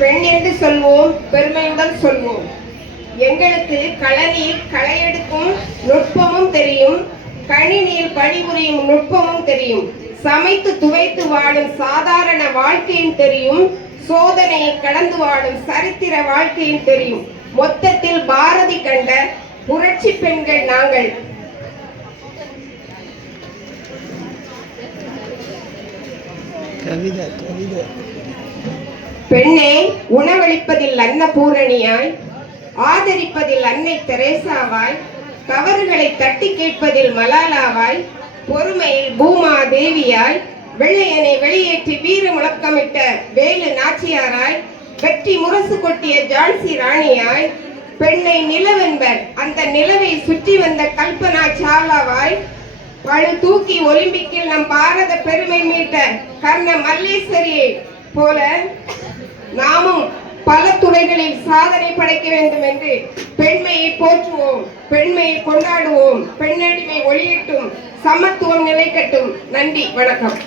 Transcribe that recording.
பெண் என்று சொல்வோம், பெருமையுடன் சொல்வோம். எங்களுக்கு களனில் களையெடுக்கும் நுட்பமும் தெரியும், கணினியில் பணிபுரியும் நுட்பமும் தெரியும், சமைத்து துவைத்து வாழும் சாதாரண வாழ்க்கையும் தெரியும், சோதனையை கடந்து வாழும் சரித்திர வாழ்க்கையும் தெரியும். மொத்தத்தில் பாரதி கண்ட புரட்சி பெண்கள் நாங்கள். பெண்ணே, உணவளிப்பதில் அன்னபூரணியாய், ஆதரிப்பதில் அன்னை தெரேசாவாய், தவறுகளை தட்டி கேட்பதில் மலாலாவாய், பொறுமையில் பூமா தேவியாய், வெள்ளையனை வெளியேற்றி வீர முழக்கமிட்ட வேலு நாச்சியாராய், வெற்றி முரசு கொட்டிய ஜான்சி ராணியாய், பெண்ணை நிலவென்பர் அந்த நிலவை சுற்றி வந்த கல்பனா சாவ்லாவாய், பழு தூக்கி ஒலிம்பிக்கில் நம் பாரத பெருமை மீட்ட கர்ண மல்லேஸ்வரியை போல நாமும் பல துறைகளில் சாதனை படைக்க வேண்டும் என்று பெண்மையை போற்றுவோம், பெண்மையை கொண்டாடுவோம். பெண்ணடிமை ஒளியட்டும், சமத்துவம் நிலைக்கட்டும். நன்றி, வணக்கம்.